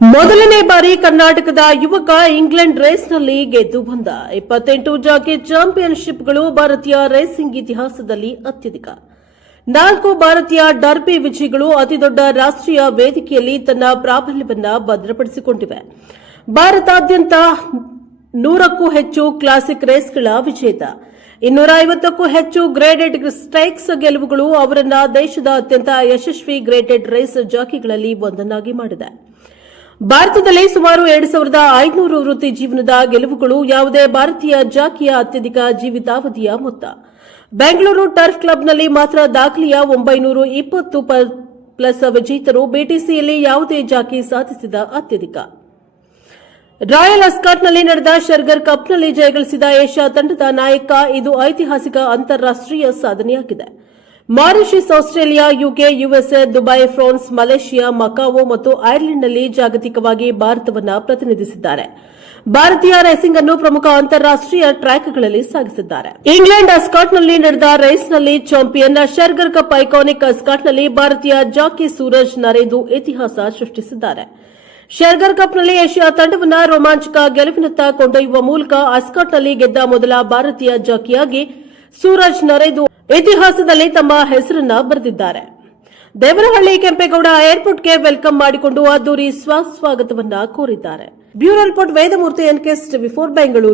ಮೊದಲನೇ ಬಾರಿ ಕರ್ನಾಟಕದ ಯುವಕ ಇಂಗ್ಲೆಂಡ್ ರೇಸ್ನಲ್ಲಿ ಗೆದ್ದು ಬಂದ 28 ಜಾಕಿ ಚಾಂಪಿಯನ್ಶಿಪ್ಗಳು ಭಾರತೀಯ ರೇಸಿಂಗ್ ಇತಿಹಾಸದಲ್ಲಿ ಅತ್ಯಧಿಕ 4 ಭಾರತೀಯ ಡರ್ಬಿ ವಿಜಯಗಳು ಅತಿದೊಡ್ಡ ರಾಷ್ಟ್ರೀಯ ವೇದಿಕೆಯಲ್ಲಿ ತನ್ನ ಪ್ರಾಬಲ್ಯವನ್ನು ಭದ್ರಪಡಿಸಿಕೊಂಡಿವೆ. ಭಾರತಾದ್ಯಂತ 100ಕ್ಕೂ ಹೆಚ್ಚು ಕ್ಲಾಸಿಕ್ ರೇಸ್ಗಳ ವಿಜೇತ, 250ಕ್ಕೂ ಹೆಚ್ಚು ಗ್ರೇಡೆಡ್ ಸ್ಟೇಕ್ಸ್ ಗೆಲುವುಗಳು ಅವರನ್ನ ದೇಶದ ಅತ್ಯಂತ ಯಶಸ್ವಿ ಗ್ರೇಡೆಡ್ ರೇಸ್ ಜಾಕಿಗಳಲ್ಲಿ ಒಂದನ್ನಾಗಿ ಮಾಡಿದೆ. ಭಾರತದಲ್ಲಿ ಸುಮಾರು 2500 ವೃತ್ತಿ ಜೀವನದ ಗೆಲುವುಗಳು ಯಾವುದೇ ಭಾರತೀಯ ಜಾಕಿಯ ಅತ್ಯಧಿಕ ಜೀವಿತಾವಧಿಯ ಮೊತ್ತ. ಬೆಂಗಳೂರು ಟರ್ಫ್ ಕ್ಲಬ್ನಲ್ಲಿ ಮಾತ್ರ ದಾಖಲೆಯ 920 ಪ್ಲಸ್ ವಿಜೇತರು ಬಿಟಿಸಿಯಲ್ಲಿ ಯಾವುದೇ ಜಾಕಿ ಸಾಧಿಸಿದ ಅತ್ಯಧಿಕ. ರಾಯಲ್ ಅಸ್ಕಾಟ್ನಲ್ಲಿ ನಡೆದ ಶರ್ಗರ್ ಕಪ್ನಲ್ಲಿ ಜಯಗಳಿಸಿದ ಏಷ್ಯಾ ತಂಡದ ನಾಯಕ. ಇದು ಐತಿಹಾಸಿಕ ಅಂತಾರಾಷ್ಟೀಯ ಸಾಧನೆಯಾಗಿದೆ. Mauritius, Australia, UK, USA, Dubai, France, Malaysia, Macau ಮತ್ತು ಐರ್ಲೆಂಡ್ನಲ್ಲಿ ಜಾಗತಿಕವಾಗಿ ಭಾರತವನ್ನು ಪ್ರತಿನಿಧಿಸಿದ್ದಾರೆ. ಭಾರತೀಯ ರೇಸಿಂಗ್ ಅನ್ನು ಪ್ರಮುಖ ಅಂತಾರಾಷ್ಟೀಯ ಟ್ರ್ಯಾಕ್ಗಳಲ್ಲಿ ಸಾಗಿಸಿದ್ದಾರೆ. ಇಂಗ್ಲೆಂಡ್ ಅಸ್ಕಾಟ್ನಲ್ಲಿ ನಡೆದ ರೇಸ್ನಲ್ಲಿ ಚಾಂಪಿಯನ್ ಶರ್ಗರ್ ಕಪ್ ಐಕಾನಿಕ್ ಅಸ್ಕಾಟ್ನಲ್ಲಿ ಭಾರತೀಯ ಜಾಕಿ ಸೂರಜ್ ನರೇದು ಇತಿಹಾಸ ಸೃಷ್ಟಿಸಿದ್ದಾರೆ. ಶರ್ಗರ್ ಕಪ್ನಲ್ಲಿ ಏಷ್ಯಾ ತಂಡವನ್ನು ರೋಮಾಂಚಕ ಗೆಲುವಿನತ್ತ ಕೊಂಡೊಯ್ಯುವ ಮೂಲಕ ಅಸ್ಕಾಟ್ನಲ್ಲಿ ಗೆದ್ದ ಮೊದಲ ಭಾರತೀಯ ಜಾಕಿಯಾಗಿ ಸೂರಜ್ ನರೇದು ಇತಿಹಾಸದಲ್ಲಿ ತಮ್ಮ ಹೆಸರನ್ನ ಬರೆದಿದ್ದಾರೆ. ದೇವರಹಳ್ಳಿ ಕೆಂಪೇಗೌಡ ಏರ್ಪೋರ್ಟ್ಗೆ ವೆಲ್ಕಮ್ ಮಾಡಿಕೊಂಡು ಅದ್ದೂರಿ ಸ್ವಾಗತವನ್ನ ಕೋರಿದ್ದಾರೆ. Bureau report Vedamurthy, NK TV4 Bengaluru.